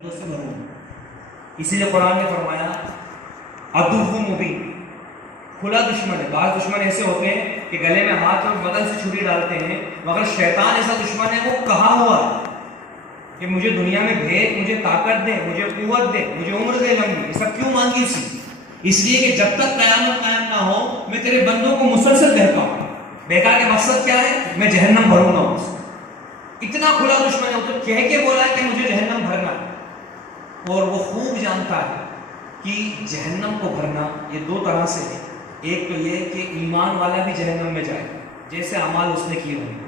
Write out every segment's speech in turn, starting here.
से भरूंगा। इसीलिए कुरान ने फरमाया अदुव्वुम मुबीन, खुला दुश्मन है। बाज दुश्मन ऐसे होते हैं कि गले में हाथ और बगल से छुरी डालते हैं, मगर शैतान ऐसा दुश्मन है वो कहा हुआ है कि मुझे दुनिया में भेज, मुझे ताकत दे, मुझे कुव्वत दे, मुझे उम्र दे लंबी। ये सब क्यों मांगी थी? इसलिए कि जब तक कयामत कायम ना हो मैं तेरे बंदों को मुसलसल बहकाऊंगा। बहका के मकसद क्या है? मैं जहन्नम भरूंगा उससे। इतना खुला दुश्मन है, तो कह के बोला है कि मुझे जहन्नम भरना है। और वो खूब जानता है कि जहन्नम को भरना ये दो तरह से है। एक तो ये कि ईमान वाला भी जहन्नम में जाएगा जैसे अमाल उसने किए होंगे,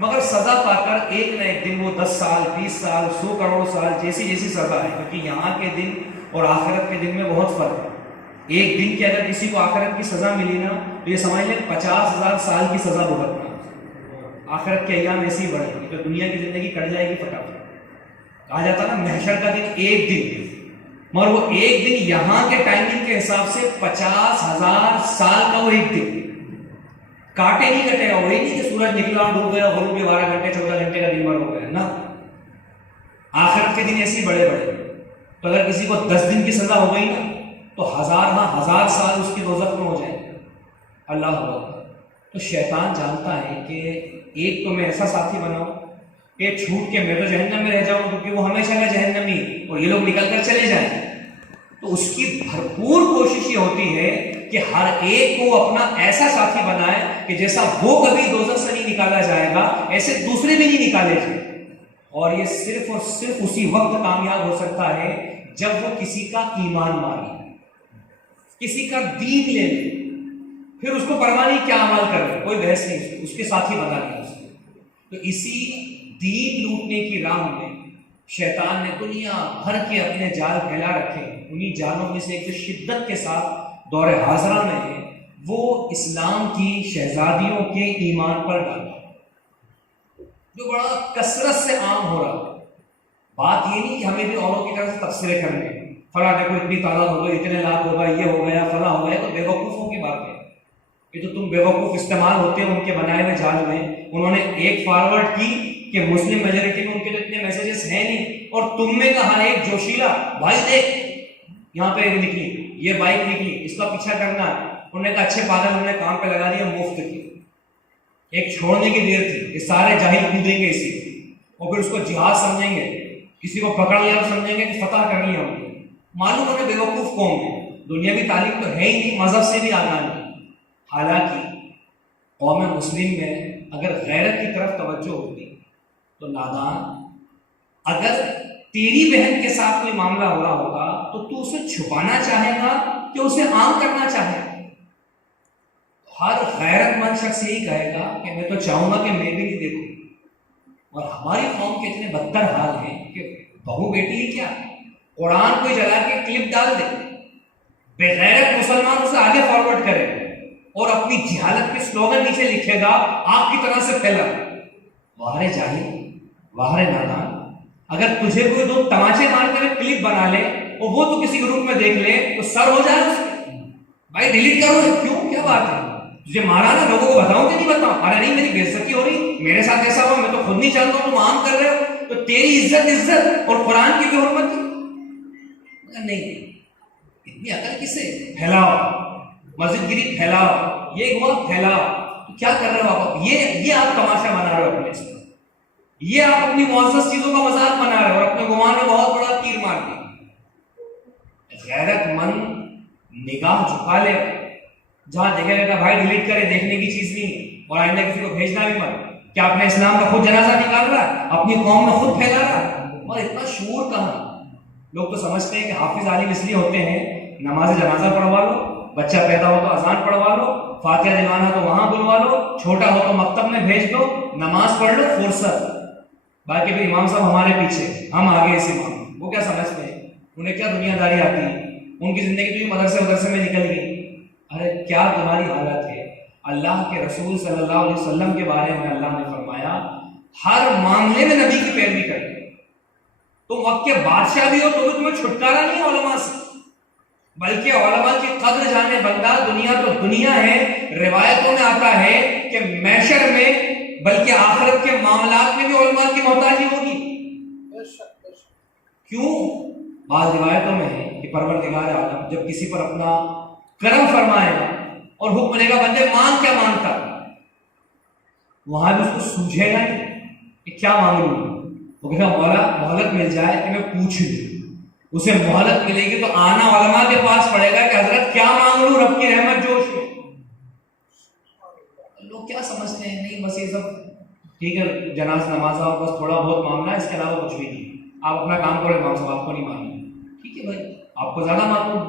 मगर सजा पाकर एक न एक दिन वो 10 साल 20 साल 100 करोड़ साल जैसी जैसी सजा है, क्योंकि यहाँ के दिन और आखिरत के दिन में बहुत फर्क है। एक दिन की अगर किसी को आखिरत की सजा मिली ना तो ये समझ लें 50,000 साल की सजा भुगतना। आखिरत के अय्याम ऐसी ही बढ़ेगी, तो दुनिया की जिंदगी कट जाएगी फटाफट। कहा जाता ना महशर का दिन एक दिन, मगर वो एक दिन यहाँ के टाइमिंग के हिसाब से 50,000 साल का वो एक दिन काटे नहीं कटेगा। वही नहीं कि सूरज निकला और डूब गया, गुरूब के 12 घंटे 14 घंटे का दिन भर हो गया ना। आखिरत के दिन ऐसे ही बड़े बड़े। तो अगर किसी को 10 दिन की सजा हो गई ना तो हजार साल उसकी दोज़ख में हो जाएगा। अल्लाह अकबर। तो शैतान जानता है कि एक तो मैं ऐसा साथी बनाऊं कि छूट के मैं तो जहन्नम में रह जाऊं, क्योंकि वो हमेशा का जहन्नमी और ये लोग निकल कर चले जाएं। तो उसकी भरपूर कोशिश ये होती है कि हर एक को अपना ऐसा साथी बनाए कि जैसा वो कभी दोज़ख से नहीं निकाला जाएगा ऐसे दूसरे भी नहीं निकाले जाए। और ये सिर्फ और सिर्फ उसी वक्त कामयाब हो सकता है जब वो किसी का ईमान मान ले, किसी का दीन ले ले, फिर उसको परवाह नहीं क्या अमल कर रहे, कोई बहस नहीं, उसके साथी बना लिया उसको। तो इसी दीन लूटने की राह में शैतान ने दुनिया भर के अपने जाल फैला रखे। उन्हीं जालों में से एक जो शिद्दत के साथ दौरे हाजरा में है वो इस्लाम की शहजादियों के ईमान पर डाला, जो बड़ा कसरत से आम हो रहा। बात ये नहीं कि हमें भी औरों की तरह से तबसरे करने, फला देखो इतनी तादाद हो गई, इतने लाख हो गए, ये हो गया, फला हो गया, तो बेवकूफ़ों की बात है। ये तो तुम बेवकूफ़ इस्तेमाल होते हैं उनके बनाए हुए जाल में। उन्होंने एक फॉरवर्ड की कि मुस्लिम मेजोरिटी में उनके तो इतने मैसेजेस हैं नहीं, और तुम में कहा एक जोशीला भाई देख यहाँ पे निकली, ये बाइक निकली, इसका पीछा करना है। उन्होंने कहा अच्छे पागल, उन्होंने काम पे लगा दिया मुफ्त की। एक छोड़ने की देर थी, ये सारे जाहिल कूदेंगे इसी और फिर उसको जिहाद समझेंगे, किसी को पकड़ लिया तो समझेंगे कि फतह कर लिया हमने। मालूम है बेवकूफ कौन है, दुनियावी तालीम तो है ही नहीं, मजहब से भी आना नहीं। हालांकि कौम मुस्लिम में अगर गैरत की तरफ तवज्जो होती तो नादान, अगर तेरी बहन के साथ कोई मामला हो रहा होगा तो तू उसे छुपाना चाहेगा कि उसे आम करना चाहेगा? हर गैरतमंद शख्स यही कहेगा कि मैं तो चाहूंगा कि मैं भी नहीं देखूं। और हमारी कौम के इतने बदतर हाल हैं कि बहू बेटी ही क्या, कुरान को जला के क्लिप डाल दे, बेगैरत मुसलमान उसे आगे फॉरवर्ड करे और अपनी जिहालत के स्लोगन नीचे लिखेगा आग की तरह से फैला। वाहरे जाहिल, वाहरे नादान, अगर तुझे कोई दो तमाचे मारते हुए क्लिप बना ले और वो तो किसी ग्रुप में देख ले तो सर हो जाए उसके, भाई डिलीट करो। क्यों, क्या बात है, तुझे मारा ना, लोगों को बताऊं कि नहीं बताऊं? अरे नहीं, मेरी बेइज्जती हो रही, मेरे साथ ऐसा हुआ, मैं तो खुद नहीं चाहता, तुम आम कर रहे हो, तो तेरी इज्जत और कुरान की भी हुर्मत नहीं। इतनी अकल किसे? फैलाओ, मस्जिद गिरी फैलाओ, ये हुआ फैलाओ। तो क्या कर रहे हो आप? ये आप तमाशा बना रहे हो अपने से, ये आप अपनी मुअज़्ज़ज़ चीजों का मजाक बना रहे हो और अपने गुमान में बहुत बड़ा तीर मार दिया। गैरतमंद निगाह झुका ले, जहां देखेगा भाई डिलीट करे, देखने की चीज नहीं, और आइंदा किसी को भेजना भी मत। क्या अपने इस्लाम का खुद जनाजा निकाल रहा है, अपनी कौम में खुद फैला रहा है? और इतना शूर कहां? लोग तो समझते हैं कि हाफिज आलिम इसलिए होते हैं, नमाज जनाजा पढ़वा लो, बच्चा पैदा हो तो अजान पढ़वा लो, फातिहा दिलवाना तो वहां बुलवा लो, छोटा हो तो मकतब में भेज दो, नमाज पढ़ लो, फुर्सत। बाकी भी इमाम साहब हमारे पीछे, हम आगे इस इमाम। वो क्या समझते हैं, उन्हें क्या दुनियादारी आती है, उनकी जिंदगी तो मदरसे में निकल गई। अरे क्या तुम्हारी हालत है। अल्लाह के रसूल सल्लल्लाहु अलैहि वसल्लम के बारे में अल्लाह ने फरमाया हर मामले में नबी की पैरवी करें। तुम वक्त के बादशाह भी हो तो भी तुम्हें छुटकारा नहीं है उलमा से, बल्कि उलमा की कद्र जाने बंदा। दुनिया तो दुनिया है, रिवायतों में आता है कि महशर में बल्कि आखिरत के मामलात में भी उलमा की मोहताजी होगी। क्यों? बाद रिवायतों में है कि परवरदिगार आलम जब किसी पर अपना करम फरमाएगा और हुक्म देगा बंदे मांग क्या मांगता, वहां भी उसको सूझेगा नहीं कि क्या मांग लूं। वो कहेगा मौला मोहलत मिल जाए कि मैं पूछ लूं। उसे मोहलत मिलेगी तो आना उलमा के पास पड़ेगा कि हजरत क्या मांग लूं रब की रहमत जोश में। लोग क्या समझते हैं, नहीं बस ये सब ठीक है, जनाज नमाज और बस थोड़ा बहुत मामला है, इसके अलावा कुछ भी नहीं, आप अपना काम करो इमाम साहब, आपको नहीं मानना। ठीक है भाई, आपको ज्यादा मालूम,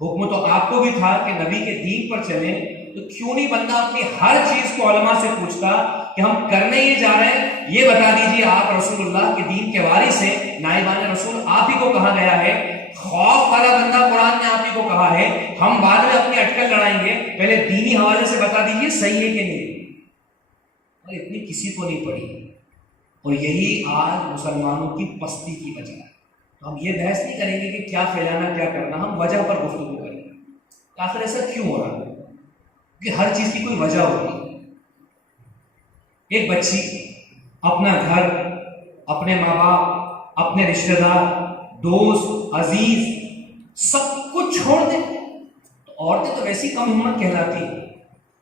हुक्म तो आपको भी था कि नबी के दीन पर चले, तो क्यों नहीं बंदा अपनी हर चीज को उलमा से पूछता कि हम करने ये जा रहे हैं, ये बता दीजिए आप रसूलुल्लाह के दीन के वारिस हैं, नाइबान रसूल आप ही को कहा गया है, खौफ वाला बंदा कुरान ने आप ही को कहा है, हम बाद में अपनी अटकल लड़ाएंगे, पहले दीनी हवाले से बता दीजिए सही है कि नहीं। और इतनी किसी को नहीं पड़ी, और यही आज मुसलमानों की पस्ती की वजह है। तो हम ये बहस नहीं करेंगे कि क्या फैलाना क्या करना, हम वजह पर गुफ्तगू करेंगे आखिर ऐसा क्यों हो रहा है, क्योंकि हर चीज की कोई वजह होती है। एक बच्ची अपना घर, अपने माँ बाप, अपने रिश्तेदार, दोस्त, अजीज सब कुछ छोड़ दे, तो औरतें तो वैसी कम हिम्मत कहलाती हैं,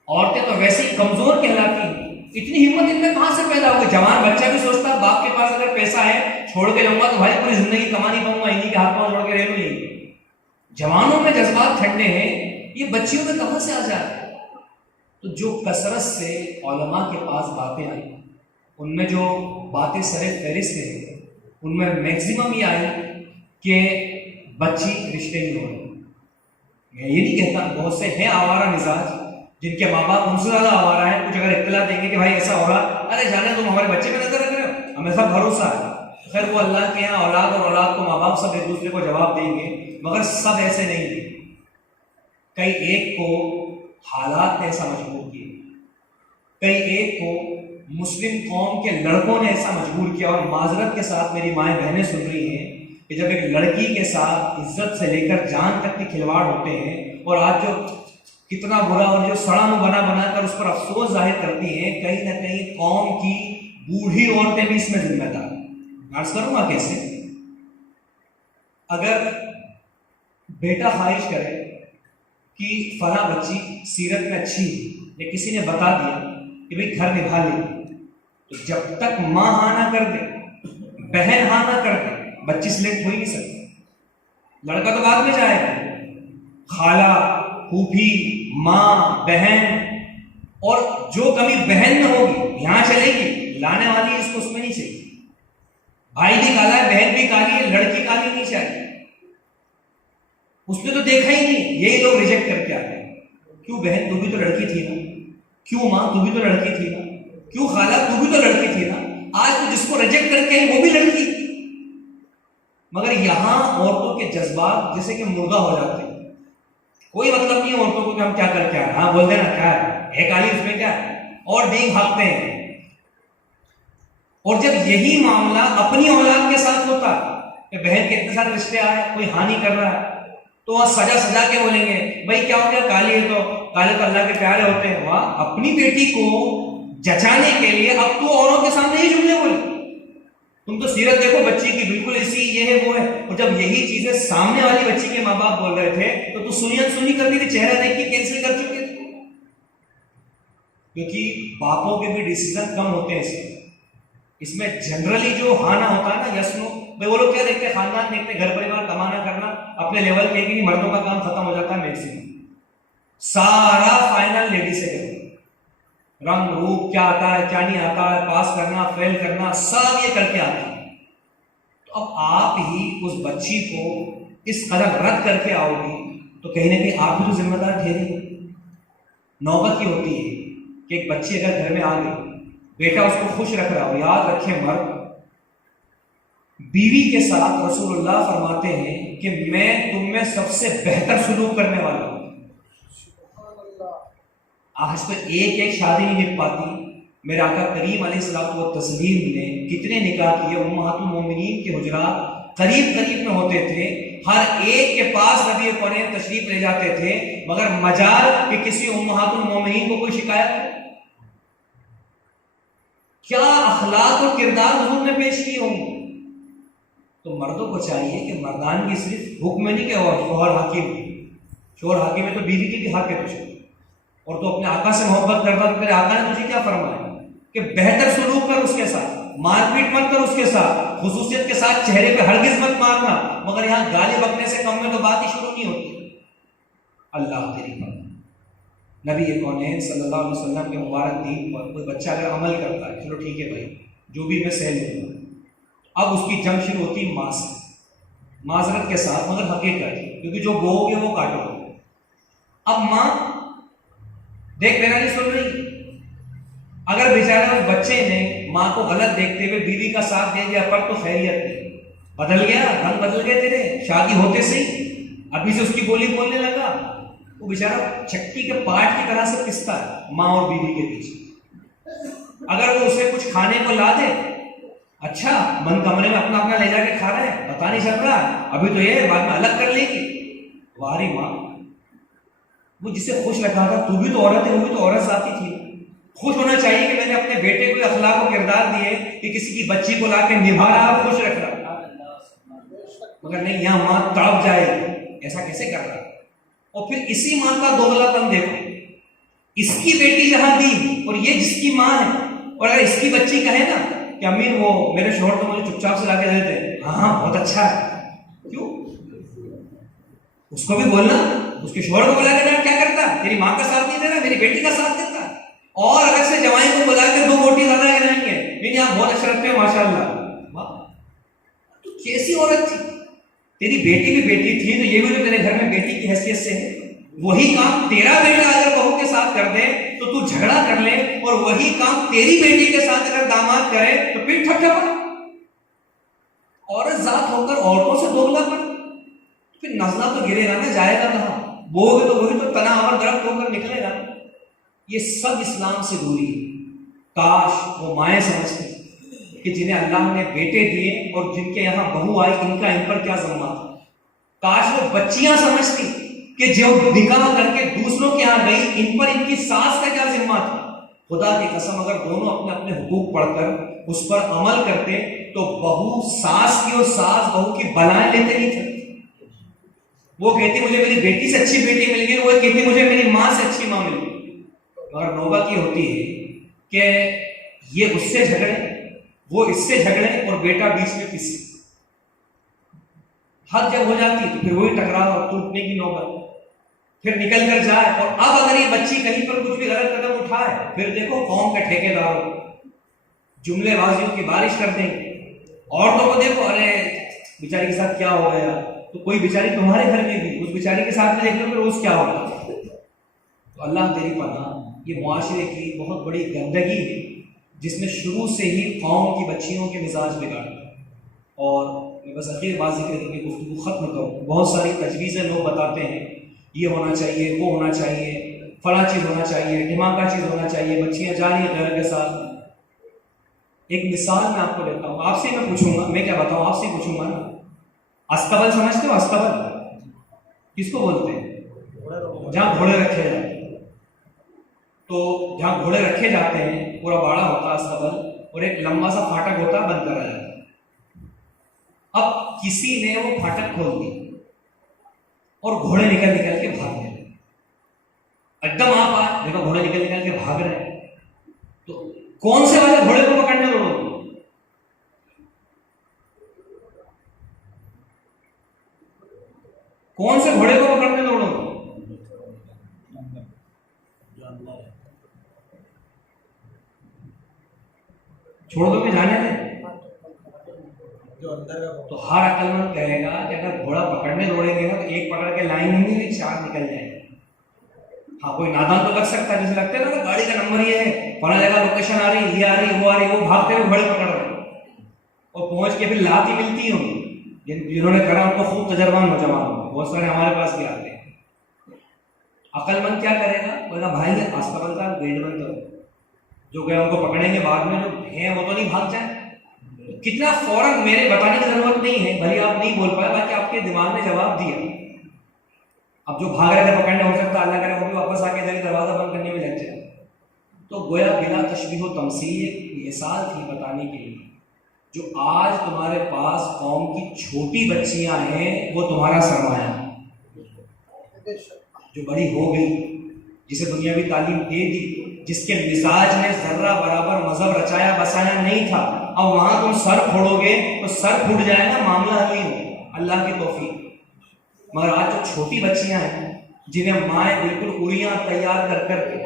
औरतें तो वैसी कमजोर कहलाती हैं। इतनी हिम्मत इनमें कहां से पैदा होगी? जवान बच्चा भी सोचता है बाप के पास अगर पैसा है छोड़ के जाऊंगा तो भाई पूरी जिंदगी कमा नहीं पाऊंगा, इन्हीं के हाथ पांव जोड़ के रह लूंगी। जवानों में जज्बात ठंडे हैं, ये बच्चियों में कहां से आ जाए? तो जो कसरत से उलमा के पास बातें आई, उनमें जो बातें सरे फहरिस्त है, उनमें मैक्सिमम ये आई कि बच्ची रिश्ते नहीं हो रहे। मैं ये नहीं कहता, बहुत से हैं आवारा मिजाज जिनके माँ बाप उनसे ज्यादा आवारा है, कुछ अगर इत्तला देंगे कि भाई ऐसा हो रहा, अरे जाने तुम हमारे बच्चे पे नजर रख रहे हो, हमें सब भरोसा है। खैर वो अल्लाह के यहाँ औलाद और औलाद को माँ बाप सब एक दूसरे को जवाब देंगे, मगर सब ऐसे नहीं है। कई एक को हालात ने ऐसा मजबूर किया, कई एक को मुस्लिम कौम के लड़कों ने ऐसा मजबूर किया। और माजरत के साथ मेरी माएँ बहनें सुन रही हैं कि जब एक लड़की के साथ इज्जत से लेकर जान तक के खिलवाड़ होते हैं, और आज जो कितना बुरा और जो सड़ा मुंह बना बनाकर उस पर अफसोस जाहिर करती हैं, कहीं ना कहीं कौम की बूढ़ी औरतें भी इसमें जिम्मेदार। अर्ज करूंगा कैसे? अगर बेटा ख्वाहिश करे कि फला बच्ची सीरत में अच्छी है, या किसी ने बता दिया कि भाई घर निभा ले, तो जब तक माँ हाँ ना कर दे, बहन हाँ ना कर दे, बच्ची सिलेक्ट हो ही नहीं सकती। लड़का तो बाद में जाएगा, खाला, फूफी, माँ, बहन, और जो कमी बहन में होगी यहां चलेगी, लाने वाली इसको उसमें नहीं चाहिए। भाई भी काला है, बहन भी काली है, लड़की काली नहीं चाहिए। उसने तो देखा ही नहीं, यही लोग रिजेक्ट करके आते हैं। क्यों बहन, तू भी तो लड़की थी ना, क्यों माँ तू भी तो लड़की थी ना, क्यों खाला तू भी तो लड़की थी ना, आज तो जिसको रिजेक्ट करके आई वो भी लड़की। मगर यहां औरतों के जज्बात जैसे कि मुर्गा हो जाते हैं, कोई मतलब नहीं है औरतों को कि हम क्या करके आ रहे हैं, हाँ बोल देना क्या है काली, उसमें क्या है, और देख भागते हैं। और जब यही मामला अपनी औलाद के साथ होता कि बहन के इतने सारे रिश्ते आए, कोई हानि कर रहा है, तो वह सजा सजा के बोलेंगे भाई क्या हो गया, काली है तो काले तो अल्लाह के प्यारे होते हैं। वह अपनी बेटी को जचाने के लिए अब तो औरों के सामने ही जुमले बोली, तुम तो सीरत देखो बच्ची की बिल्कुल ऐसी ये है वो है। और जब यही चीजें सामने वाली बच्ची के माँ बाप बोल रहे थे तो तू सुनी कर दी थी, चेहरा देख के कैंसिल कर चुके थे। क्योंकि बापों के भी डिसीजन कम होते हैं इसमें जनरली जो हाना होता है ना, यस नो, भाई वो लोग क्या देखते हैं, खानदान देखते हैं, घर परिवार, कमाना करना, अपने लेवल के कि मर्दों का काम खत्म हो जाता है मैक्सिमम, सारा फाइनल लेडी से करते, रंग रूप क्या आता है क्या नहीं आता है, पास करना फेल करना सब ये करके आते हैं। तो अब आप ही उस बच्ची को इस कदर रद्द करके आओगी तो कहीं ना कहीं आप भी तो जिम्मेदार ठहरेंगे। नौबत की होती है कि एक बच्ची अगर घर में आ गई, बेटा उसको खुश रख रहा हो, याद रखे मर्द बीवी के साथ रसूलुल्लाह फरमाते हैं कि मैं तुम में सबसे बेहतर सुलूक करने वाला हूं। आज पर एक एक शादी नहीं निभ पाती। मेरे आका करीम अलैहिस्सलातु व तस्लीम ने कितने निकाह किए, उम्महातुल मोमिनीन के हुजरात करीब करीब में होते थे, हर एक के पास नबी करीम तशरीफ ले जाते थे, मगर मजाल कि किसी उम्महातुल मोमिनीन को कोई शिकायत, क्या अखलाक और किरदार हुजूर ने पेश किए होंगे। तो मर्दों को चाहिए कि मर्दानगी सिर्फ हुक्म नहीं कि और शोहर हाकिम, शोहर हाकिम है तो बीवी की भी हक है तुझे, और तो अपने आका से मोहब्बत करता तो तेरे आका ने तुझे क्या फरमाया कि बेहतर सलूक कर उसके साथ, मारपीट मत कर उसके साथ, खुसूसियत के साथ चेहरे पे हरगिज मत मारना, मगर यहाँ गाली बकने से कम में तो बात ही शुरू नहीं होती। अल्लाह तेरी बात। नबी कौनैन सल्लल्लाहु अलैहि वसल्लम के मुबारक दीन पर कोई बच्चा अगर अमल करता है, चलो ठीक है भाई, जो भी मैं सह लूंगा, अब उसकी जंग शुरू होती माँ से, माजरत के साथ मगर हकीकत, क्योंकि जो बोओगे वो काटोगे। अब माँ देख मेरा नहीं सुन रही, अगर बेचारे उस बच्चे ने माँ को गलत देखते हुए बीवी का साथ दे दिया पर तो खैरियत नहीं, बदल गया, रंग बदल गए तेरे, शादी होते से ही अभी से उसकी बोली बोलने लगा, वो बेचारा चक्की के पार्ट की तरह से पिसता है माँ और बीवी के बीच। अगर वो उसे कुछ खाने को ला दे, अच्छा मन कमरे में अपना अपना ले जाके खा रहे हैं, पता नहीं चल रहा, अभी तो ये बाद में अलग कर लेगी, वारी माँ, वो जिसे खुश रखा था, तू भी तो औरत है, वो भी तो औरत जाती थी, खुश होना चाहिए कि मैंने अपने बेटे को अखलाक और किरदार दिए कि किसी की बच्ची को लाके निभा रहा, खुश रख रहा, मगर नहीं, यहाँ माँ तड़प जाएगी, ऐसा कैसे कर रहा। और फिर इसी माँ का दोगलापन देखो, इसकी बेटी जहां दी और ये जिसकी माँ है, और अगर इसकी बच्ची कहे ना कि अम्मी वो मेरे शोहर तो मुझे चुपचाप से लाके देते हैं, हाँ बहुत अच्छा है, क्यों उसको भी बोलना, उसके शोहर को बुला के क्या करता, तेरी माँ का साथ नहीं दे रहा, मेरी बेटी का साथ देता, और अलग से जवाई को बुला के 2 रोटी ज्यादा गिराएंगे, मेरी आप बहुत अच्छे लगते हैं माशाल्लाह, तो कैसी औरत थी, तेरी बेटी भी बेटी थी, तो ये भी तो तेरे घर में बेटी की हैसियत से है, वही काम तेरा बेटा अगर बहू के साथ कर दे तो तू झगड़ा कर ले, और वही काम तेरी बेटी के साथ अगर दामाद करे तो पीठ ठट्ठा, औरत जात होकर औरतों से दोगलापन, फिर नजला तो गिरेगा ना, जाएगा कहां, बोगे तो वही तो तना और दरख्त होकर निकलेगा। ये सब इस्लाम से दूरी है। काश वो माएँ समझती कि जिन्हें अल्लाह ने बेटे दिए और जिनके यहाँ बहू आई, इनका इन पर क्या ज़िम्मा था। काश वो बच्चियां समझती कि जो निकाह करके दूसरों के यहाँ गई, इन पर इनकी सास का क्या जिम्मा था। खुदा की कसम, अगर दोनों अपने अपने हुकूक पढ़कर उस पर अमल करते तो बहू सास की और सास बहू की बलाएं लेते नहीं थे। वो कहती मुझे मेरी बेटी से अच्छी बेटी मिल गई, वो कहती मुझे मेरी माँ से अच्छी माँ मिल गई। मगर नौबत ये होती है कि ये उससे झगड़े, वो इससे झगड़े और बेटा बीच में पिसे। हद जब हो जाती तो फिर वही टकराव और टूटने की नौबत, फिर निकल कर जाए। और अब अगर ये बच्ची कहीं पर कुछ भी गलत कदम उठाए, फिर देखो कौम के ठेकेदार जुमलेबाजियों की बारिश कर देंगे। औरतों को देखो, अरे बेचारी के साथ क्या हो गया, तो कोई बेचारी तुम्हारे घर में भी उस बेचारी के साथ में देख लो, फिर रोज क्या होगा। तो अल्लाह तेरी पनाह, ये मुआशरे की बहुत बड़ी गंदगी है जिसने शुरू से ही कौम की बच्चियों के मिजाज बिगाड़। और मैं बस आखिर बात जिक्र करके गुफ्तगू खत्म करूँ। बहुत सारी तजवीज़ें लोग बताते हैं, ये होना चाहिए, वो होना चाहिए, फला चीज़ होना चाहिए, ढिमाका चीज़ होना चाहिए, बच्चियाँ जा रही घर के साथ। एक मिसाल मैं आपको देता हूँ, आपसे मैं पूछूंगा, मैं क्या बताऊँ, आपसे पूछूंगा ना, अस्तबल समझते हो? अस्तबल किसको बोलते हैं? जहाँ घोड़े रखे जाते हैं। तो जहाँ घोड़े रखे जाते हैं पूरा बाड़ा होता है अस्तबल, और एक लंबा सा फाटक होता है, बंद करा जाता है। अब किसी ने वो फाटक खोल दी और घोड़े निकल निकल के भागने लगे। एकदम आप आए, देखो घोड़े निकल निकल के भाग रहे हैं, तो कौन से वाले घोड़े को पकड़ने दौड़ोगे? कौन से घोड़े को पकड़ने दौड़ोगे? छोड़ दो, जाने दे। तो हर अक्लमंद कहेगा कि अगर घोड़ा पकड़ने दौड़ेंगे ना, तो एक पकड़ के लाइन ही नहीं, 4 निकल जाएंगे। हाँ, कोई नादान तो लग सकता है, जैसे लगता है ना गाड़ी का नंबर ये है, फला जगह लोकेशन आ रही, ये आ रही, वो आ रही, वो भागते हुए घोड़े पकड़ रहे और पहुंच के फिर लात ही मिलती होंगी। जिन्होंने करा उनको खूब तजर्बा नौजवान, बहुत सारे हमारे पास भी आते हैं। अक्लमंद क्या करेगा, बोला भाई अस्पताल का गेट बंद करो, जो गए उनको पकड़ेंगे, बाद में जो है वो तो नहीं भाग जाए। कितना फौरन, मेरे बताने की जरूरत नहीं है, भले आप नहीं बोल पाए, बाकी आपके दिमाग ने जवाब दिया। अब जो भाग रहे थे पकड़ने, हो सकता है अल्लाह करे वो भी वापस आके जाके दरवाजा बंद करने में लग जाए। तो गोया बिना तशबीह व तमसील एक मिसाल थी बताने के लिए जो आज तुम्हारे पास कौम की छोटी बच्चियां हैं वो तुम्हारा सरमाया है। जो बड़ी हो गई, जिसे दुनियावी तालीम दे दी, जिसके मिजाज में जर्रा बराबर मजहब रचाया बसाया नहीं था, अब वहां तुम सर फोड़ोगे तो सर फूट जाएगा, मामला हल नहीं होगा, अल्लाह की तौफीक। मगर आज जो छोटी बच्चियां हैं जिन्हें माएँ बिल्कुल उड़ियां तैयार कर करके,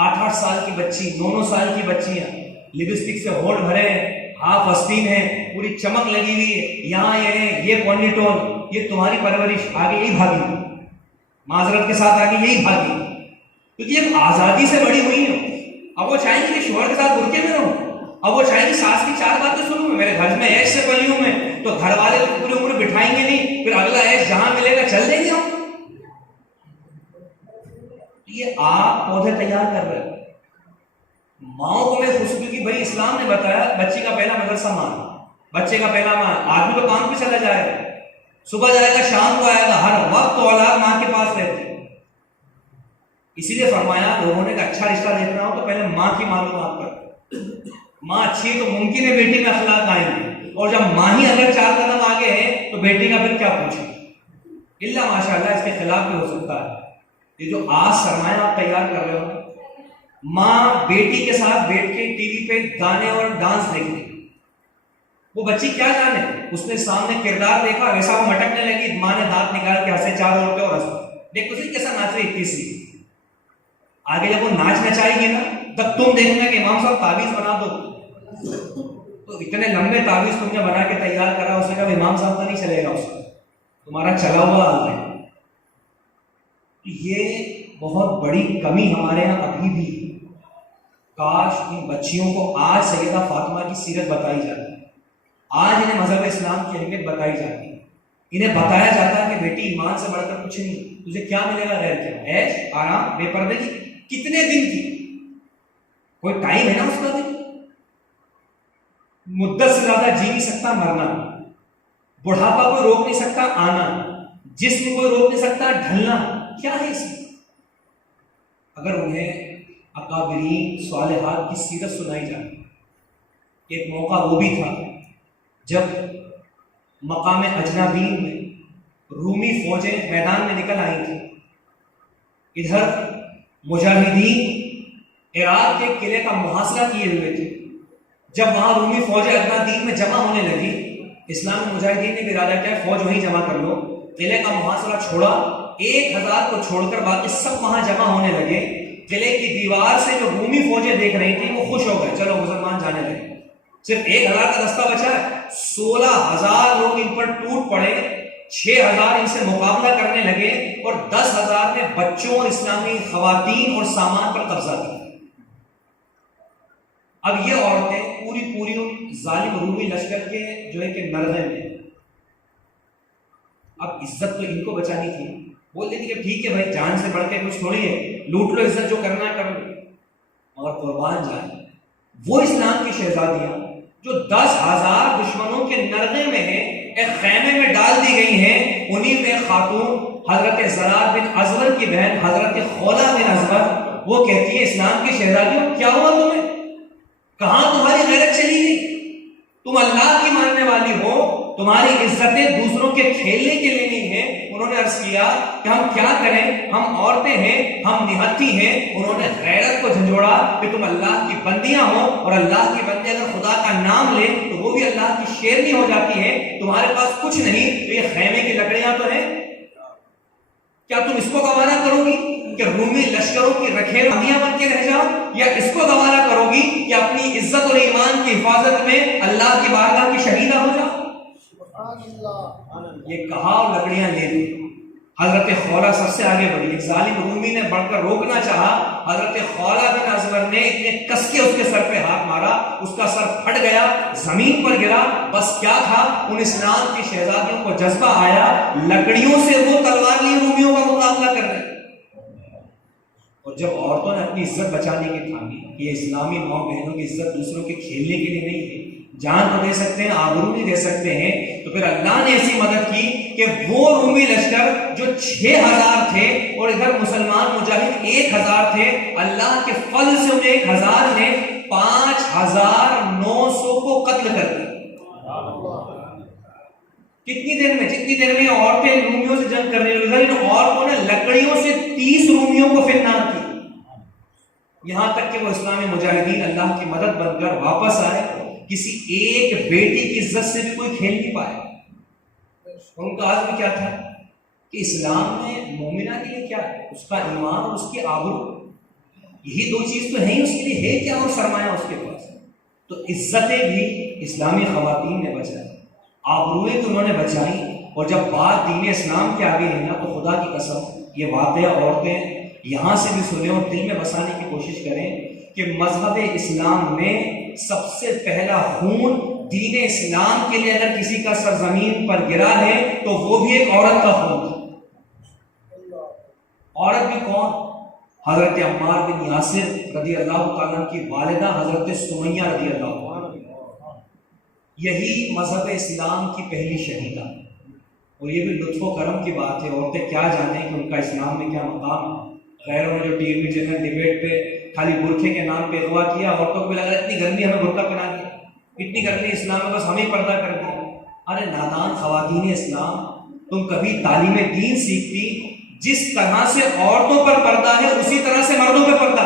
8-8 साल की बच्ची, 9-9 साल की बच्चियां लिपस्टिक से होठ भरे हैं, हाफ आस्तीन है, पूरी चमक लगी हुई है, यहाँ ये है, ये पॉन्डिटोल, ये तुम्हारी परवरिश आगे यही भागी, माजरत के साथ आगे यही भागी, क्योंकि ये आजादी से बड़ी हुई है। अब वो चाहेंगे कि शोहर के साथ बुरके में रहूं, अब वो चाहेंगे सास की 4 बातें सुनूं, मेरे घर में ऐश से पली हूं मैं, तो घर वाले तो पूरी उम्र बिठाएंगे नहीं, फिर अगला ऐश जहां मिलेगा चल देंगे हम। ये आप पौधे तैयार कर रहे हो। माओ को मैं खुश हूं कि भाई इस्लाम ने बताया बच्ची का पहला मदरसा मां, बच्चे का पहला मां। आदमी तो काम पे चला जाएगा, सुबह जाएगा शाम को आएगा, हर वक्त औलाद मां के पास रहती है। इसीलिए फरमाया लोगों ने अच्छा रिश्ता देखना हो तो पहले मां की मालूमात कर। मां अच्छी है तो मुमकिन है बेटी में अखलाक आएंगे, और जब मां ही अगर 4 कदम आगे है तो बेटी का फिर क्या पूछे, इल्ला माशाअल्लाह इसके खिलाफ भी हो सकता है। ये जो आज सरमाया आप तैयार कर रहे हो, माँ बेटी के साथ बैठ के टीवी पे गाने और डांस देखती, वो बच्ची क्या जाने, उसने सामने किरदार देखा वैसा वो मटकने लगी, माँ ने दांत निकाल के हंसे, 4 औरतें और हंस, देख तो सही कैसा नाच रही इतनी सी। आगे जब वो नाच नचाएगी ना तब तुम देखना कि इमाम साहब ताबीज बना दो, तो इतने लंबे ताबीज तुमने बना के तैयार करा, उसने कहा इमाम साहब का नहीं चलेगा, उसका तुम्हारा चला हुआ हाल है। ये बहुत बड़ी कमी हमारे यहाँ अभी भी। काश इन बच्चियों को आज सैयदा फातिमा की सीरत बताई जाती, आज इन्हें मजहब इस्लाम की अहमियत बताई जाती, इन्हें बताया जाता कि बेटी ईमान से बढ़कर कुछ नहीं, तुझे क्या मिलेगा गैर क्या, ऐश आराम बेपर्दगी, कितने दिन की कोई टाइम है ना उसका दिन, मुद्दत से ज्यादा जी नहीं सकता मरना, बुढ़ापा कोई रोक नहीं सकता आना, जिस्म कोई रोक नहीं सकता ढलना, क्या है इसमें। अगर उन्हें अकाबरीन सालिहात की सीरत सुनाई जाती। एक मौका वो भी था जब मकाम अजनाबीन में रूमी फौजें मैदान में निकल आई थी, इधर मुजाहिदीन इराक के किले का मुहासरा किए हुए थे। जब वहां रूमी फौजें अजनाबीन में जमा होने लगी, इस्लामी मुजाहिदीन ने इरादा किया फौज वहीं जमा कर लो, किले का मुहासरा छोड़ा, 1000 को छोड़कर बाकी सब वहां जमा होने लगे। किले की दीवार से जो रूमी फौजें देख रही थी वो खुश हो गए, चलो मुसलमान जाने लगे, सिर्फ 1000 का रास्ता बचा है, 16,000 लोग इन पर टूट पड़े, 6,000 इनसे मुकाबला करने लगे और 10,000 ने बच्चों और इस्लामी खवातीन और सामान पर कब्जा किया। अब ये औरतें पूरी पूरी जालिम रूमी लश्कर के जो है कि नरदे में, अब इज्जत तो इनको बचानी थी, बोल देती कि ठीक है भाई जान से बढ़ के कुछ थोड़ी है, लूट लो इज्जत जो करना कर लो, और कुर्बान जाए वो इस्लाम की शहजादियां जो 10,000 दुश्मनों के नरगे में है, एक खैमे में डाल दी गई हैं। उन्हीं में खातून हजरत ज़रार बिन अज़वर की बहन हजरत खौला बिन अज़वर, वो कहती है इस्लाम की शहजादियों क्या हुआ तुम्हें, कहां तुम्हारी गैरत चली गई, तुम अल्लाह की मानने वाली हो, तुम्हारी इज्जतें दूसरों के खेलने के लिए नहीं है। उन्होंने अर्ज किया कि हम क्या करें, हम औरतें हैं, हम निहत्थी हैं। उन्होंने गैरत को झंझोड़ा कि तुम अल्लाह की बंदियां हो, और अल्लाह की बंदी अगर खुदा का नाम ले तो वो भी अल्लाह की शेरनी हो जाती है। तुम्हारे पास कुछ नहीं तो ये खैमे की लकड़ियां तो है, क्या तुम इसको गवारा करोगी कि रूमी लश्करों की रखेवालियां बन के रह जाओ, या इसको गवारा करोगी कि अपनी इज्जत और ईमान की हिफाजत में अल्लाह की बारगाह की शहीदा हो जाओ। ये कहा और लकड़ियां ले ली। हजरत खौला सबसे आगे बढ़ी, एक जालिम रूमी ने बढ़कर रोकना चाहा, हजरत खौला बिन अज़वर ने इतने कस के उसके सर पे हाथ मारा, उसका सर फट गया, जमीन पर गिरा। बस क्या था, उन इस्लाम की शहजादियों को जज्बा आया, लकड़ियों से वो तलवार लिए रूमियों का मुकाबला कर रहे। और जब औरतों ने अपनी इज्जत बचाने की ठानी, ये इस्लामी माँ बहनों की इज्जत दूसरों के खेलने के लिए नहीं है, जान तो दे सकते हैं, आबरू नहीं दे सकते हैं, तो फिर अल्लाह ने ऐसी मदद की कि वो रूमी लश्कर जो 6,000 थे और इधर मुसलमान मुजाहिद 1,000 थे, अल्लाह के फल से उन्हें 1,000 ने 5,900 को कत्ल कर दिया। कितनी देर में, जितनी देर में औरतें रूमियों से जंग कर रही हैं, इन औरतों ने लकड़ियों से 30 रूमियों को फिरना की, यहां तक कि वो इस्लामी मुजाहिदीन अल्लाह की मदद बनकर वापस आए। किसी एक बेटी की इज्जत से भी कोई खेल नहीं पाया। उनका आज़म क्या था कि इस्लाम में मोमिना के लिए क्या है, उसका ईमान और उसकी आबरू, यही दो चीज तो है, उसके लिए है क्या और सरमाया उसके पास। तो इज्जतें भी इस्लामी खवातीन ने बचाई, आबरूएं तो उन्होंने बचाई। और जब बात दीन इस्लाम के आगे है ना, तो खुदा की कसम ये बातें औरतें यहाँ से भी सुने और दिल में बसाने की कोशिश करें कि मजहब इस्लाम में सबसे पहला खून दीन इस्लाम के लिए अगर किसी का सरजमीन पर गिरा है तो वो भी एक औरत का खून था। औरत भी कौन? हजरत अम्मार बिन यासिर रदी अल्लाह तआला की वालिदा हजरत सुमैया रदी अल्लाह, यही मजहब इस्लाम की पहली शहीदा। और ये भी लुत्फ़ो करम की बात है, औरतें क्या जाने कि उनका इस्लाम में क्या मकाम है। गैरों ने जो टीवी चैनल डिबेट पे खाली बुरखे के नाम पे अगवा किया, औरतों को भी लगा इतनी गर्मी हमें बुरका पहना दिया, इतनी गर्मी इस्लाम में बस हम ही पर्दा कर दिया। अरे नादान खवातीन इस्लाम, तुम कभी तालीम दीन सीखती, जिस तरह से औरतों पर पर्दा है उसी तरह से मर्दों पर पर्दा।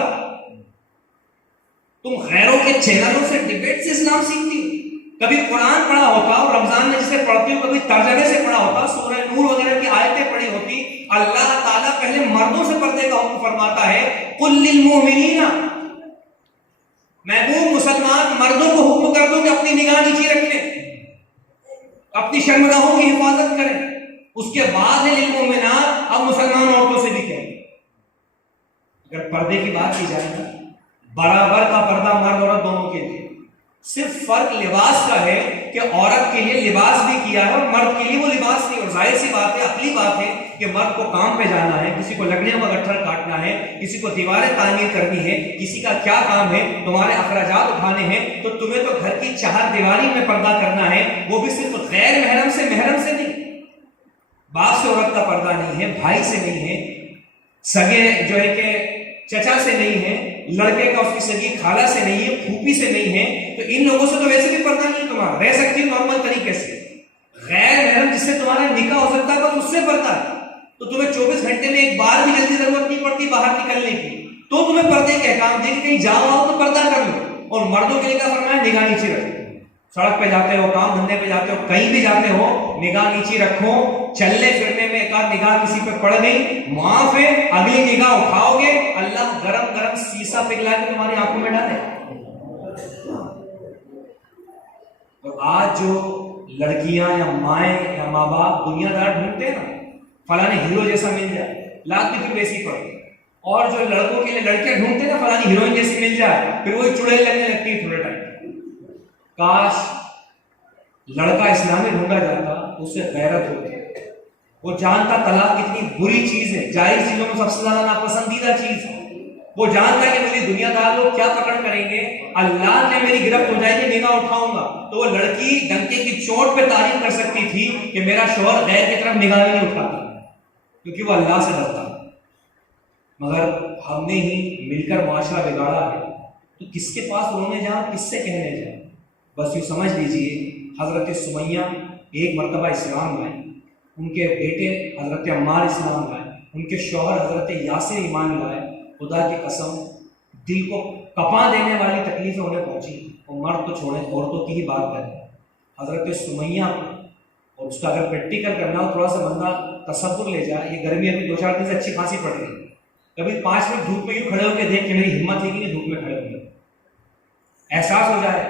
तुम गैरों के चैनलों से डिबेट से इस्लाम सीखती, कभी कुरान पढ़ा होता और रमजान में जिसे पढ़ती हो, कभी तर्जमे से पढ़ा होता, सूरह नूर वगैरह की आयतें पढ़ी होती। अल्लाह ताला पहले मर्दों से पर्दे का हुक्म फरमाता है, कुल लिल मोमिनीना, महबूब मुसलमान मर्दों को हुक्म कर दो कि अपनी निगाह नीचे रखें, अपनी शर्मगाहों की हिफाजत करें। उसके बाद है लिल मोमिनात, अब मुसलमान औरतों से भी कहें। अगर पर्दे की बात की जाए ना, बराबर का पर्दा मर्द औरत दोनों के लिए, सिर्फ फर्क लिबास का है कि औरत के लिए लिबास भी किया है और मर्द के लिए वो लिबास नहीं। और जाहिर सी बात है, अकली बात है कि मर्द को काम पे जाना है, किसी को लकड़ियां व गट्ठर काटना है, किसी को दीवारें तामीर करनी है, किसी का क्या काम है, तुम्हारे अखराजात उठाने हैं, तो तुम्हें तो घर की चार दीवारी में पर्दा करना है, वो भी सिर्फ गैर महरम से, महरम से नहीं। बाप से औरत का पर्दा नहीं है, भाई से नहीं है, सगे जो है कि चचा से नहीं है, लड़के का उसकी सगी खाला से नहीं है, फूफी से नहीं है, तो इन लोगों से तो वैसे भी पर्दा नहीं तुम्हारा, रह सकती है नॉर्मल तरीके से। गैर महरम जिससे तुम्हारा निकाह हो सकता है बस उससे पर्दा है, तो तुम्हें 24 घंटे में एक बार भी जल्दी जरूरत नहीं पड़ती बाहर निकलने की, तो तुम्हें पर्दे के अहकाम दे, कहीं जाओ आओ तो पर्दा कर लो। और मर्दों के लिए क्या फरमाया? निगाह नीचे रखो। सड़क पे जाते हो, काम धंधे पे जाते हो, कहीं भी जाते हो, निगाह नीचे रखो। चलने फिरने में एक आध निगाह किसी पे पड़ गई, माफ है, अगली निगाह उठाओगे, अल्लाह गरम गरम सीसा पिघला के तुम्हारी आंखों में डाले। और आज जो लड़कियां या माएँ या माँ बाप दुनियादार ढूंढते हैं ना, फलाने हीरो जैसा मिल जाए, लात भी फिर वैसी पड़ती। और जो लड़कों के लिए लड़कियां ढूंढते हैं ना, फलानी हीरोइन जैसी मिल जाए, फिर वही चुड़ैल लगने लगती है थोड़े टाइम। काश लड़का इस्लामी ढूंढा जाता, उससे गैरत होती, वो जानता तलाक कितनी बुरी चीज है, जायज चीजों में सबसे ज्यादा नापसंदीदा चीज है। वो जानता है कि मेरी दुनियादार लोग क्या पकड़ करेंगे, अल्लाह ने मेरी गिरफ्त हो जाएगी, निगाह उठाऊंगा, तो वो लड़की डंके की चोट पे तारीफ कर सकती थी कि मेरा शौहर गैर की तरफ निगाह नहीं उठाता, क्योंकि वो अल्लाह से डरता। मगर हमने ही मिलकर माशरा बिगाड़ा है, तो किसके पास रोने जाओ, किससे कहने जाओ? बस यूँ समझ लीजिए, हजरत सुमैया एक मरतबा इस्लाम लाए, उनके बेटे हजरत अम्मार इस्लाम लाए, उनके शौहर हजरत यासिर ईमान लाए। खुदा की कसम, दिल को कपा देने वाली तकलीफें उन्हें पहुंची। और मर्द तो छोड़ें, औरतों की ही बात करें, हजरत सुमैया, और उसका अगर प्रैक्टिकल करना हो, थोड़ा सा बंदा तसव्वुर ले जाए, ये गर्मी अभी 2-4 दिन से अच्छी खांसी पड़ रही है, कभी 5 मिनट धूप में यूँ खड़े होकर देख कि मेरी हिम्मत है कि नहीं धूप में खड़े होने, एहसास हो जाए।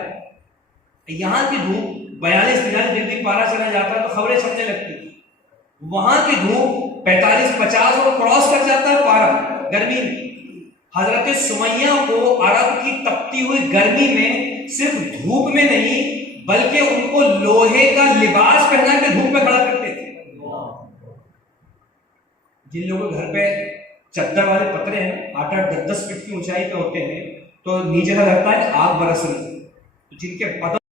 यहाँ की धूप 42-43 डिग्री पारा चला जाता है तो खबरें छपने लगती, वहां की धूप 45-50 और क्रॉस कर जाता है पारा गर्मी में। हजरत सुमैया को अरब की तपती हुई गर्मी में सिर्फ धूप में नहीं, बल्कि उनको लोहे का लिबास पहना के धूप में खड़ा करते थे। जिन लोगों के घर पे चद्दर वाले पतरे हैं, 8-10 फीट की ऊंचाई पे होते हैं, तो नीचे का लगता है आग बरस रही, जिनके बदन